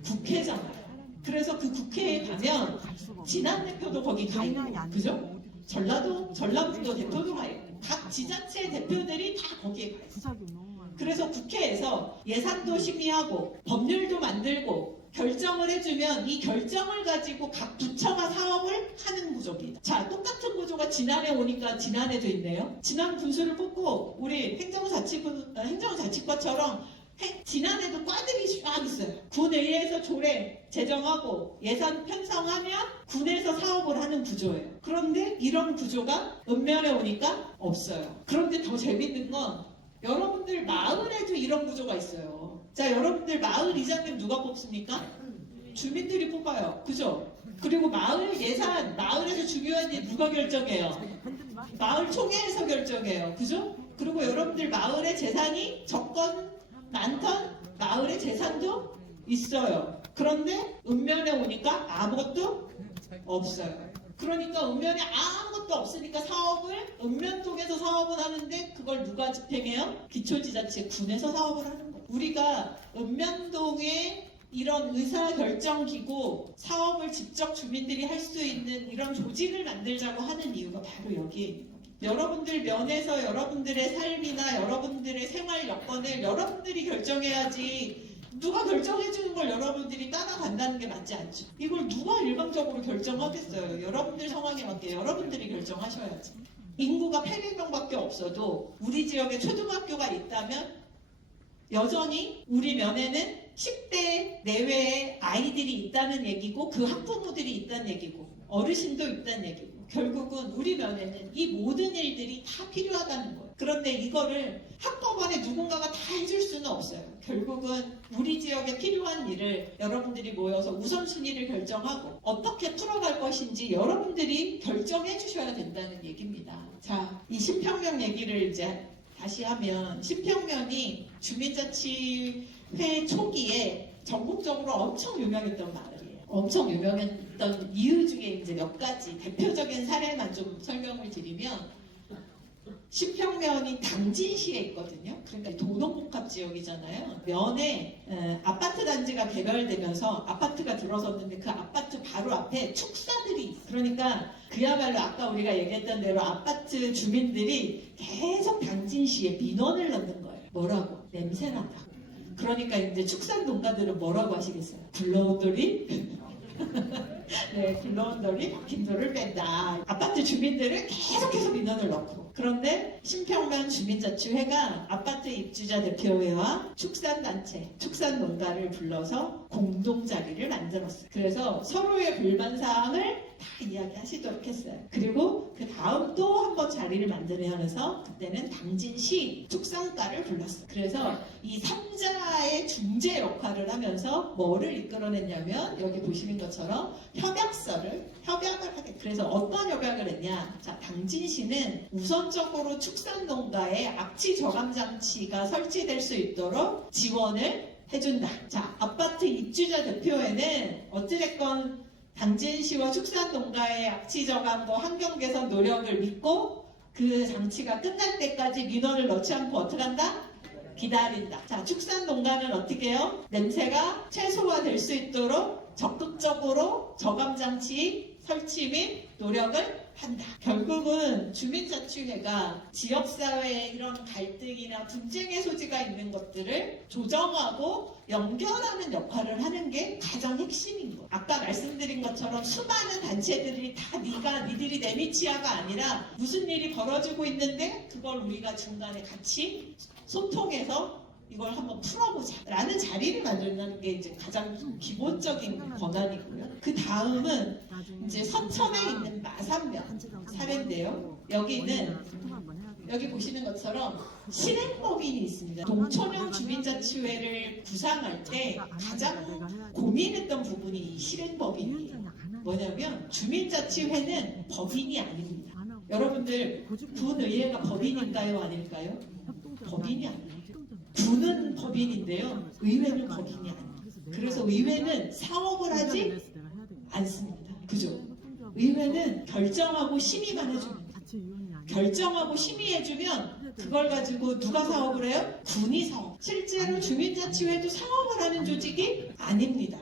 국회잖아요. 그래서 그 국회에 가면 진안 대표도 거기 가 있고, 그죠? 전라북도 대표도 가 있고, 각 지자체 대표들이 다 거기에 가 있어요. 부작용 너무 많아. 그래서 국회에서 예산도 심의하고 법률도 만들고 결정을 해주면 이 결정을 가지고 각 부처가 사업을 하는 구조입니다. 자, 똑같은 구조가 진안에 오니까 진안에도 있네요. 진안 군수를 뽑고 우리 행정자치과처럼 진안에도 과들이 쫙 있어요. 군의회에서 조례 제정하고 예산 편성하면 군에서 사업을 하는 구조예요. 그런데 이런 구조가 읍면에 오니까 없어요. 그런데 더 재밌는 건 여러분들 마을에도 이런 구조가 있어요. 자, 여러분들 마을 이장님 누가 뽑습니까? 주민들이 뽑아요. 그죠? 그리고 마을 예산, 마을에서 중요한 일 누가 결정해요? 마을 총회에서 결정해요. 그죠? 그리고 여러분들 마을의 재산이 적건 많던 마을의 재산도 있어요. 그런데 읍면에 오니까 아무것도 없어요. 그러니까 읍면에 아무것도 없으니까 사업을 읍면동에서 사업을 하는데 그걸 누가 집행해요? 기초지자체 군에서 사업을 하는 거예요. 우리가 읍면동에 이런 의사결정기구 사업을 직접 주민들이 할 수 있는 이런 조직을 만들자고 하는 이유가 바로 여기에 있는 겁니다. 여러분들 면에서 여러분들의 삶이나 여러분들의 생활 여건을 여러분들이 결정해야지 누가 결정해주는 걸 여러분들이 따라간다는 게 맞지 않죠. 이걸 누가 일방적으로 결정하겠어요. 여러분들 상황에 맞게 여러분들이 결정하셔야지. 인구가 800명밖에 없어도 우리 지역에 초등학교가 있다면 여전히 우리 면에는 10대 내외의 아이들이 있다는 얘기고 그 학부모들이 있다는 얘기고 어르신도 있다는 얘기고 결국은 우리 면에는 이 모든 일들이 다 필요하다는 거예요. 그런데 이거를 한꺼번에 누군가가 다 해줄 수는 없어요. 결국은 우리 지역에 필요한 일을 여러분들이 모여서 우선순위를 결정하고 어떻게 풀어갈 것인지 여러분들이 결정해 주셔야 된다는 얘기입니다. 자, 이 신평면 얘기를 이제 다시 하면 신평면이 주민자치회 초기에 전국적으로 엄청 유명했던 마을이에요. 엄청 유명했던 이유 중에 이제 몇 가지 대표적인 사례만 좀 설명을 드리면 신평면이 당진시에 있거든요. 그러니까 도농복합 지역이잖아요. 면에 아파트 단지가 개발되면서 아파트가 들어섰는데 그 아파트 바로 앞에 축사들이 있어요. 그러니까 그야말로 아까 우리가 얘기했던 대로 아파트 주민들이 계속 당진시에 민원을 넣는 거예요. 뭐라고? 냄새난다고. 그러니까 이제 축산 농가들은 뭐라고 하시겠어요? 굴러온 돌이 네, 굴러온 돌이 박힌 돌을 뺀다. 아파트 주민들은 계속해서 민원을 넣고 그런데 신평면 주민자치회가 아파트 입주자 대표회와 축산단체, 축산농가를 불러서 공동자리를 만들었어요. 그래서 서로의 불만사항을 다 이야기하시도록 했어요. 그리고 그 다음 또 한 번 자리를 만들어내서 그때는 당진시 축산과를 불렀어요. 그래서 이 3자의 중재 역할을 하면서 뭐를 이끌어냈냐면 여기 보시는 것처럼 협약을 하게. 그래서 어떤 협약을 했냐? 자, 당진시는 우선적으로 축산농가에 악취 저감 장치가 설치될 수 있도록 지원을 해준다. 자, 아파트 입주자 대표회는 어찌됐건 당진시와 축산농가의 악취 저감과 환경 개선 노력을 믿고 그 장치가 끝날 때까지 민원을 넣지 않고 어떻게 한다? 기다린다. 자, 축산농가는 어떻게 해요? 냄새가 최소화될 수 있도록 적극적으로 저감장치 설치 및 노력을 한다. 결국은 주민자치회가 지역사회의 이런 갈등이나 분쟁의 소지가 있는 것들을 조정하고 연결하는 역할을 하는 게 가장 핵심인 거예요. 아까 말씀드린 것처럼 수많은 단체들이 다 니들이 내 밑이야가 아니라 무슨 일이 벌어지고 있는데 그걸 우리가 중간에 같이 소통해서 이걸 한번 풀어보자 라는 자리를 만든다는 게 이제 가장 기본적인 권한이고요. 그 다음은 이제 서천에 있는 마산면 사례인데요. 여기는 여기 보시는 것처럼 실행법인이 있습니다. 동천형 주민자치회를 구상할 때 가장 고민했던 부분이 이 실행법인이에요. 뭐냐면 주민자치회는 법인이 아닙니다. 여러분들 군의회가 법인인가요? 아닐까요? 법인이 아니에요. 군은 법인인데요. 의회는 법인이 아니에요. 그래서 의회는 사업을 하지 않습니다. 그죠? 의회는 결정하고 심의만 해줍니다. 결정하고 심의해주면 그걸 가지고 누가 사업을 해요? 군이 사업. 실제로 주민자치회도 사업을 하는 조직이 아닙니다.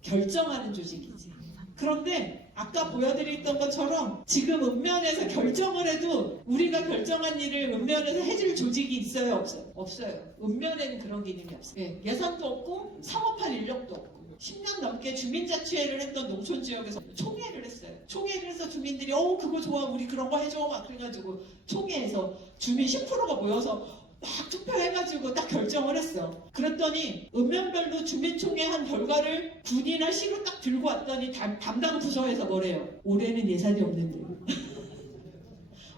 결정하는 조직이지. 그런데 아까 보여드렸던 것처럼 지금 읍면에서 결정을 해도 우리가 결정한 일을 읍면에서 해줄 조직이 있어요? 없어요? 없어요. 읍면에는 그런 기능이 없어요. 예산도 없고 사업할 인력도 없고 10년 넘게 주민자치회를 했던 농촌지역에서 총회를 했어요. 총회를 해서 주민들이 그거 좋아 우리 그런 거 해줘 막 그래가지고 총회에서 주민 10%가 모여서 막 투표해가지고 딱 결정을 했어. 그랬더니 읍면별로 주민총회 한 결과를 군이나 시로 딱 들고 왔더니 담당 부서에서 뭐래요? 올해는 예산이 없는데요.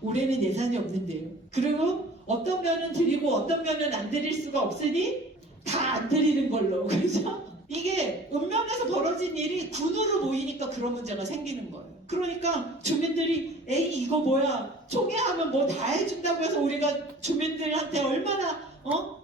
올해는 예산이 없는데요. 그리고 어떤 면은 드리고 어떤 면은 안 드릴 수가 없으니 다 안 드리는 걸로. 그래서 이게 읍면에서 벌어진 일이 군으로 모이니까 그런 문제가 생기는 거예요. 그러니까 주민들이 에이 이거 뭐야 총회하면 뭐 다 해준다고 해서 우리가 주민들한테 얼마나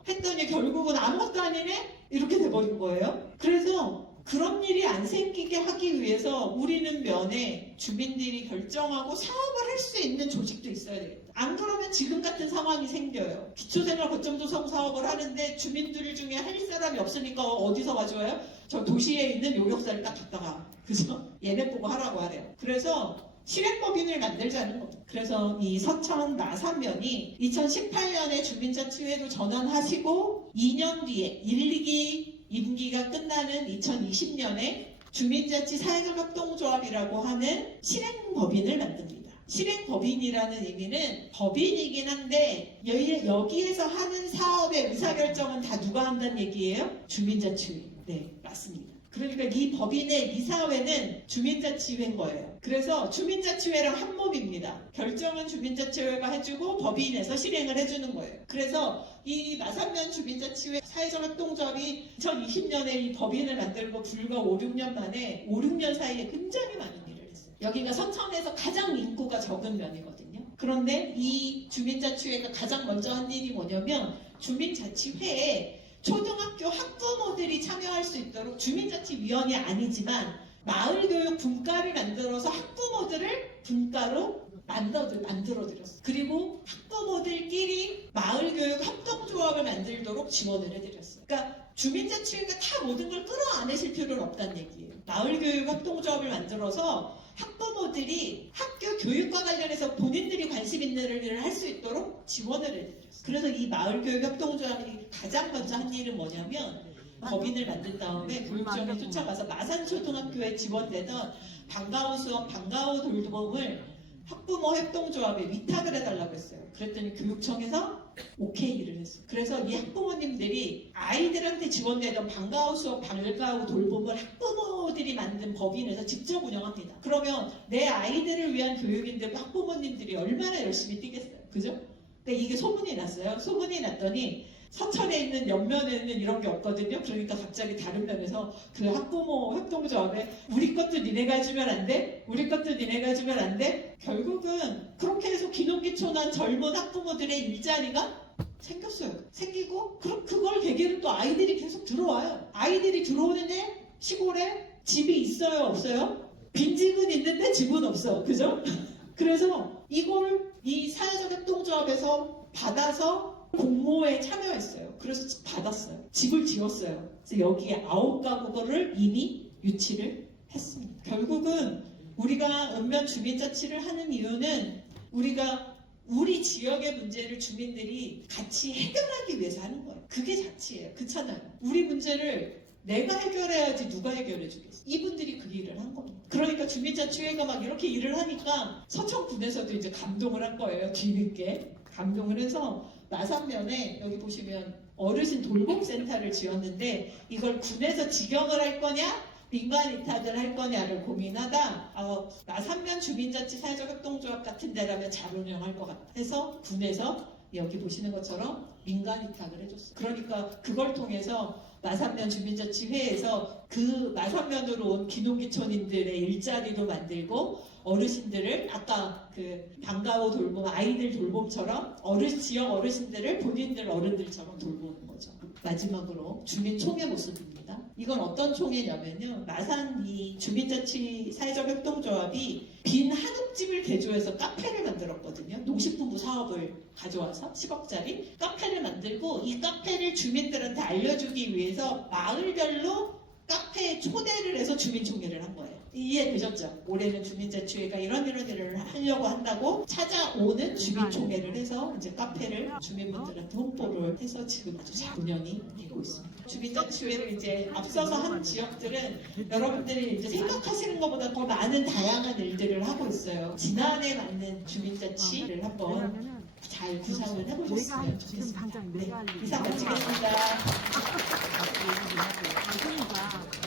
했더니 결국은 아무것도 아니네? 이렇게 돼버린 거예요. 그래서 그런 일이 안 생기게 하기 위해서 우리는 면에 주민들이 결정하고 사업을 할 수 있는 조직도 있어야 되겠다. 안 그러면 지금 같은 상황이 생겨요. 기초생활 거점 조성 사업을 하는데 주민들 중에 할 사람이 없으니까 어디서 가져와요? 저 도시에 있는 요격사를 딱 갖다가 그죠? 얘네 보고 하라고 하래요. 그래서 실행법인을 만들자는 겁니다. 그래서 이 서천 마산면이 2018년에 주민자치회로 전환하시고 2년 뒤에 1, 2기 임기가 끝나는 2020년에 주민자치 사회적 협동조합이라고 하는 실행법인을 만듭니다. 실행법인이라는 의미는 법인이긴 한데 여기에서 하는 사업의 의사결정은 다 누가 한다는 얘기예요? 주민자치회. 네, 맞습니다. 그러니까 이 법인의 이사회는 주민자치회인 거예요. 그래서 주민자치회랑 한 몸입니다. 결정은 주민자치회가 해주고 법인에서 실행을 해주는 거예요. 그래서 이 마산면 주민자치회 사회적 협동조합이 2020년에 이 법인을 만들고 불과 5, 6년 만에 5, 6년 사이에 굉장히 많은 일을 했어요. 여기가 서천에서 가장 인구가 적은 면이거든요. 그런데 이 주민자치회가 가장 먼저 한 일이 뭐냐면 주민자치회에 초등학교 학부모들이 참여할 수 있도록 주민자치위원이 아니지만 마을교육 분과를 만들어서 학부모들을 분과로 만들어드렸어요. 그리고 학부모들끼리 마을교육 협동조합을 만들도록 지원을 해드렸어요. 그러니까 주민자치회가 다 모든 걸 끌어안으실 필요는 없다는 얘기예요. 마을교육 협동조합을 만들어서 학부모들이 학교 교육과 관련해서 본인들이 관심 있는 일을 할 수 있도록 지원을 해드렸어요. 그래서 이 마을교육 협동조합이 가장 먼저 한 일은 뭐냐면 법인을 만든 다음에 교육청에 쫓아가서 마산초등학교에 지원되던 방과후 수업, 방과후 돌봄을 학부모 협동조합에 위탁을 해달라고 했어요. 그랬더니 교육청에서 오케이를 했어요. 그래서 이 학부모님들이 아이들한테 지원되던 방과후 수업, 방과후 돌봄을 학부모들이 만든 법인에서 직접 운영합니다. 그러면 내 아이들을 위한 교육인데 학부모님들이 얼마나 열심히 뛰겠어요. 그죠? 근데 이게 소문이 났어요. 소문이 났더니 서천에 있는 옆면에는 이런 게 없거든요. 그러니까 갑자기 다른 면에서 그 학부모 협동조합에 우리 것도 니네가 해주면 안 돼? 우리 것도 니네가 해주면 안 돼? 결국은 그렇게 해서 기농기촌한 젊은 학부모들의 일자리가 생겼어요. 생기고 그걸 계기로 또 아이들이 계속 들어와요. 아이들이 들어오는데 시골에 집이 있어요? 없어요? 빈집은 있는데 집은 없어. 그죠? 그래서 이걸 이 사회적 협동조합에서 받아서 공모에 참여했어요. 그래서 받았어요. 집을 지었어요. 그래서 여기에 9가구를 이미 유치를 했습니다. 결국은 우리가 읍면 주민자치를 하는 이유는 우리가 우리 지역의 문제를 주민들이 같이 해결하기 위해서 하는 거예요. 그게 자치예요. 그렇잖아요. 우리 문제를 내가 해결해야지 누가 해결해 주겠어. 이분들이 그 일을 한 겁니다. 그러니까 주민자치회가 막 이렇게 일을 하니까 서천군에서도 이제 감동을 한 거예요. 뒤늦게. 감동을 해서 나산면에 여기 보시면 어르신 돌봄센터를 지었는데 이걸 군에서 직영을 할 거냐 민간 위탁을 할 거냐를 고민하다 나산면 주민자치 사회적 협동조합 같은 데라면 잘 운영할 것 같아 해서 군에서 여기 보시는 것처럼 민간 위탁을 해줬어요. 그러니까 그걸 통해서 나산면 주민자치회에서 그 나산면으로 온 기농기촌인들의 일자리도 만들고 어르신들을 아까 그 방과후 돌봄, 아이들 돌봄처럼 지역 어르신들을 본인들 어른들처럼 돌보는 거죠. 마지막으로 주민총회 모습입니다. 이건 어떤 총회냐면요. 나산 이 주민자치 사회적 협동조합이 빈 한옥집을 개조해서 카페를 만들었거든요. 농식품부 사업을 가져와서 10억짜리 카페를 만들고 이 카페를 주민들한테 알려주기 위해서 마을별로 카페에 초대를 해서 주민총회를 한 거예요. 이해되셨죠? 올해는 주민자치회가 이런 일을 하려고 한다고 찾아오는 주민총회를 해서 이제 카페를 주민분들한테 홍보를 해서 지금 아주 잘 운영이 되고 있습니다. 주민자치회를 이제 앞서서 한 지역들은 여러분들이 이제 생각하시는 것보다 더 많은 다양한 일들을 하고 있어요. 지난해 맞는 주민자치를 한번 잘 구상을 해보셨으면 좋겠습니다. 네, 이상 마치겠습니다. 그러니까